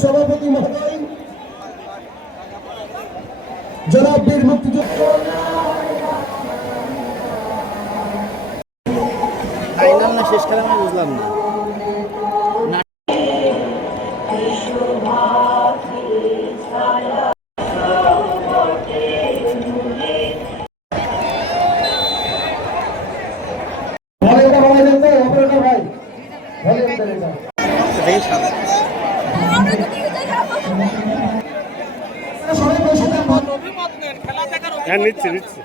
সভাপতি মহোদয় জনাব বীর মুক্তিযোদ্ধা ফাইনাল না শেষ খেলা আমি বুঝলাম না। নিচ্ছি নিচ্ছি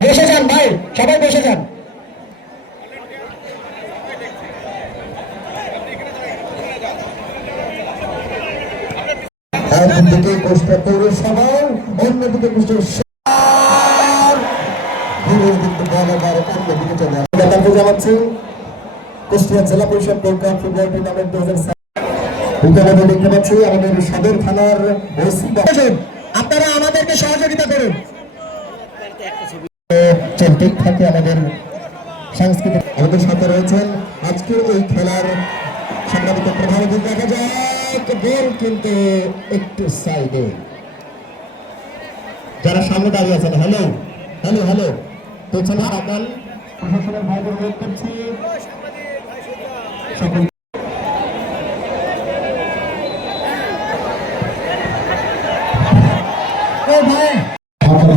বসে যান ভাই, সবাই বসে যান। একদিকে কুষ্টিয়া পৌরসভা, অন্যদিকে কুষ্টিয়া কুষ্টিয়া জেলা পরিষদ ফুটবল টুর্নামেন্ট 2007 দেখতে পাচ্ছি আমাদের সদর থানার আপনারা আমাদেরকে সহযোগিতা করুন। চলতেই থাকে আমাদের সাংস্কৃতিক, আমাদের সাথে রয়েছেন আজকের এই খেলার সম্মানিত প্রধান অতিথি। দেখা যাক বল কিন্তু একটু সাইডে, যারা সামনে দাঁড়িয়ে আছেন হ্যালো হ্যালো হ্যালো পেছনে আকাল প্রশাসনের ভাইদের ওয়েট করছি সকল।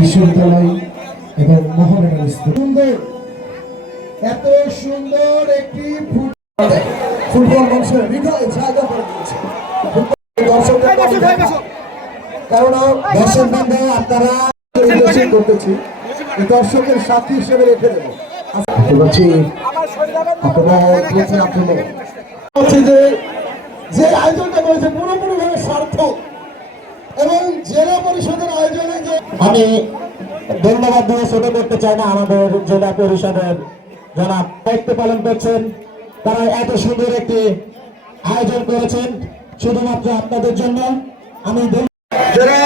বিশ্ববিদ্যালয় এবং মহামেডাল সুন্দর, এত সুন্দর একটি ফুটবল মানুষের হৃদয়ে জায়গা করে দিয়েছে। কারণ দর্শক বান্ধব আপনারা করতেছি, দর্শকের সাথী হিসেবে রেখে দেবো। যে আয়োজনটা করেছে পুরোপুরি ভাবে সার্থক এবং জেলা পরিষদের আয়োজনে যে আমি ধন্যবাদ দিয়ে ছোট করতে চাই না আমাদের জেলা পরিষদের যারা দায়িত্ব পালন করছেন, তারা এত সুন্দর একটি আয়োজন করেছেন শুধুমাত্র আপনাদের জন্য। আমি যারা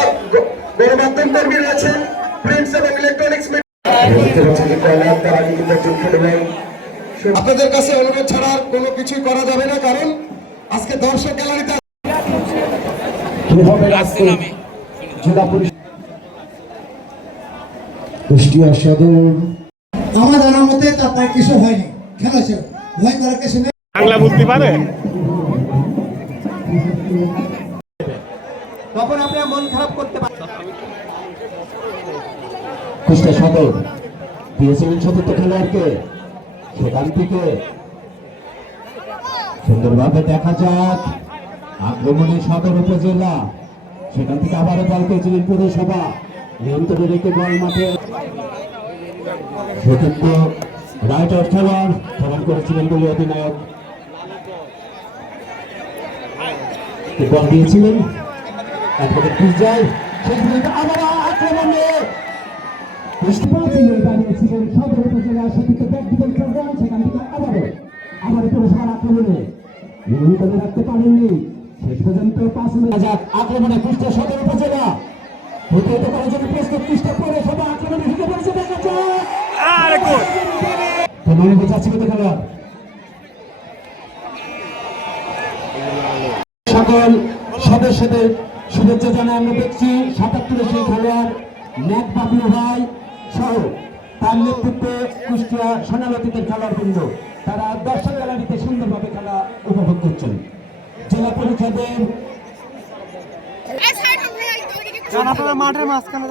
গণমাধ্যম কর্মী রয়েছেন, প্রিন্টস এবং ইলেকট্রনিক্স আপনাদের কাছে অনুরোধ ছাড়া কোনো কিছুই করা যাবে না, কারণ আজকে দর্শক গ্যালারিতে জেলা পরিষদ কুষ্টিয়া সদর আমার জানার মতে তার কিছু হয়নি, খেলা ছিল ভয় করার কিছু নেই। বাংলা বলতে পারে তখন আপনার মন খারাপ করতে পারেন। কুষ্টিয়া সদর দিয়েছিলেন চতুর্থ খেলোয়াড়কে, সেখান থেকে সুন্দরভাবে দেখা যাক আক্রমণে সদর উপজেলা, সেখান থেকে আবারও বল পেয়েছিলেন পৌরসভা, নিয়ন্ত্রণে রেখে বল মাঠে চতুর্থ রাইটার খেলোয়াড় প্রদান করেছিলেন বলে অধিনায়ক বল দিয়েছিলেন আবার আক্রমণে দাঁড়িয়েছিলেন সদর উপজেলা, সেদিকে সেখান থেকে আবার পৌরসভার আক্রমণে নিয়ন্ত্রণে রাখতে পারেননি, শেষ পর্যন্ত 5 মিনিট আক্রমণে কুষ্টিয়া সদর উপজেলা প্রতিহত করার জন্য প্রস্তুত কুষ্টিয়া পৌরসভা আক্রমণে ঢুকে পড়েছে। দেখা যায় সকল সদস্যদের শুভেচ্ছা জানাই। আমরা দেখছি 77 সেই খেলোয়াড় ম্যাক বাবলু ভাই সহ তার নেতৃত্বে কুষ্টিয়া সোনালতীতের খেলোয়াড়বৃন্দ তারা দর্শক গ্যালারিতে সুন্দরভাবে খেলা উপভোগ করছেন। জেলা পরিষদের মাঠের মাঝখানে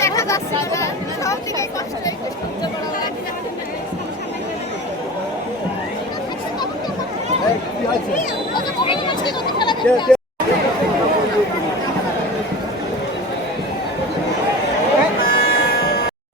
দেখা যাচ্ছে